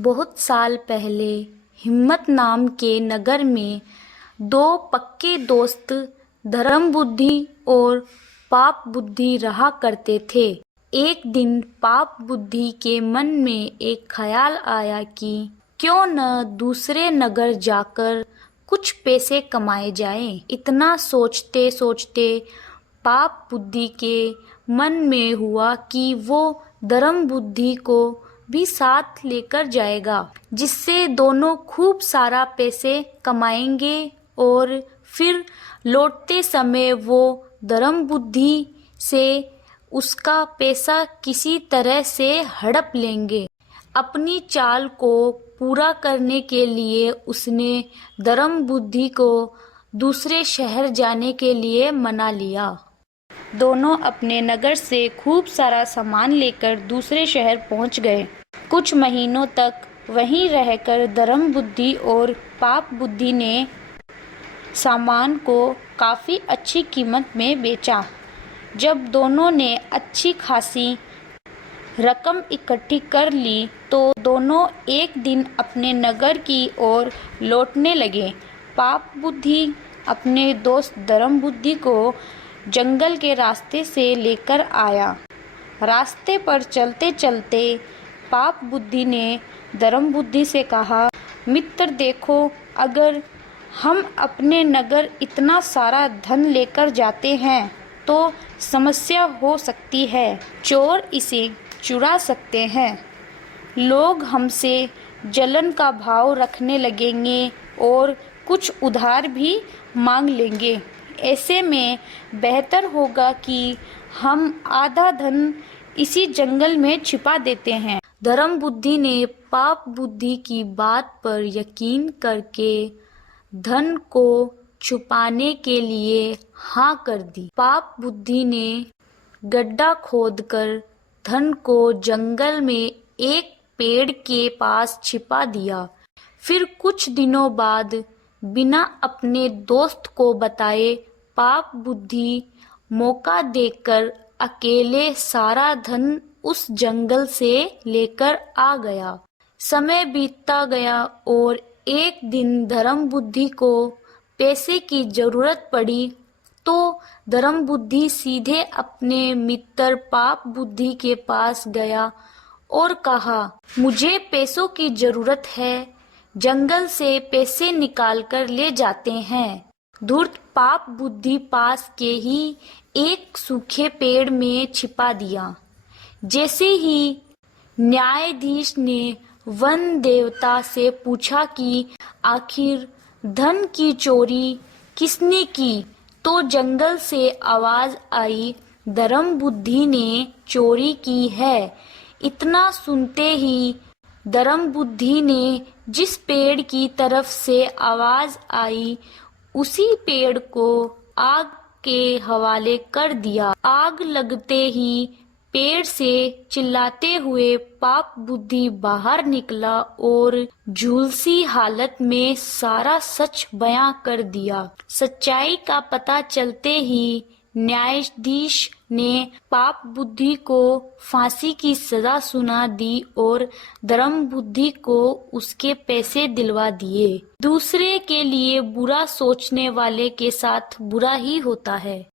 बहुत साल पहले हिम्मत नाम के नगर में दो पक्के दोस्त धर्म बुद्धि और पाप बुद्धि रहा करते थे। एक दिन पाप बुद्धि के मन में एक ख्याल आया कि क्यों न दूसरे नगर जाकर कुछ पैसे कमाए जाएं। इतना सोचते सोचते पाप बुद्धि के मन में हुआ कि वो धर्म बुद्धि को भी साथ लेकर जाएगा, जिससे दोनों खूब सारा पैसे कमाएंगे और फिर लौटते समय वो धर्म बुद्धि से उसका पैसा किसी तरह से हड़प लेंगे। अपनी चाल को पूरा करने के लिए उसने धर्म बुद्धि को दूसरे शहर जाने के लिए मना लिया। दोनों अपने नगर से खूब सारा सामान लेकर दूसरे शहर पहुंच गए। कुछ महीनों तक वहीं रहकर धर्म बुद्धि और पाप बुद्धि ने सामान को काफ़ी अच्छी कीमत में बेचा। जब दोनों ने अच्छी खासी रकम इकट्ठी कर ली तो दोनों एक दिन अपने नगर की ओर लौटने लगे। पाप बुद्धि अपने दोस्त धर्म बुद्धि को जंगल के रास्ते से लेकर आया। रास्ते पर चलते चलते पाप बुद्धि ने धर्म बुद्धि से कहा, मित्र देखो, अगर हम अपने नगर इतना सारा धन लेकर जाते हैं तो समस्या हो सकती है। चोर इसे चुरा सकते हैं, लोग हमसे जलन का भाव रखने लगेंगे और कुछ उधार भी मांग लेंगे। ऐसे में बेहतर होगा कि हम आधा धन इसी जंगल में छिपा देते हैं। धर्म बुद्धि ने पाप बुद्धि की बात पर यकीन करके धन को छुपाने के लिए हाँ कर दी। पाप बुद्धि ने गड्ढा खोदकर धन को जंगल में एक पेड़ के पास छिपा दिया। फिर कुछ दिनों बाद बिना अपने दोस्त को बताए पाप बुद्धि मौका देखकर अकेले सारा धन उस जंगल से लेकर आ गया। समय बीतता गया और एक दिन धर्म बुद्धि को पैसे की जरूरत पड़ी तो धर्म बुद्धि सीधे अपने मित्र पाप बुद्धि के पास गया और कहा, मुझे पैसों की जरूरत है, जंगल से पैसे निकाल कर ले जाते हैं। धूर्त पाप बुद्धि पास के ही एक सूखे पेड़ में छिपा दिया। जैसे ही न्यायाधीश ने वन देवता से पूछा कि आखिर धन की चोरी किसने की, तो जंगल से आवाज आई, धर्म बुद्धि ने चोरी की है। इतना सुनते ही धर्म बुद्धि ने जिस पेड़ की तरफ से आवाज आई उसी पेड़ को आग के हवाले कर दिया। आग लगते ही पेड़ से चिल्लाते हुए पाप बुद्धि बाहर निकला और झुलसी हालत में सारा सच बयां कर दिया। सच्चाई का पता चलते ही न्यायाधीश ने पाप बुद्धि को फांसी की सजा सुना दी और धर्म बुद्धि को उसके पैसे दिलवा दिए। दूसरे के लिए बुरा सोचने वाले के साथ बुरा ही होता है।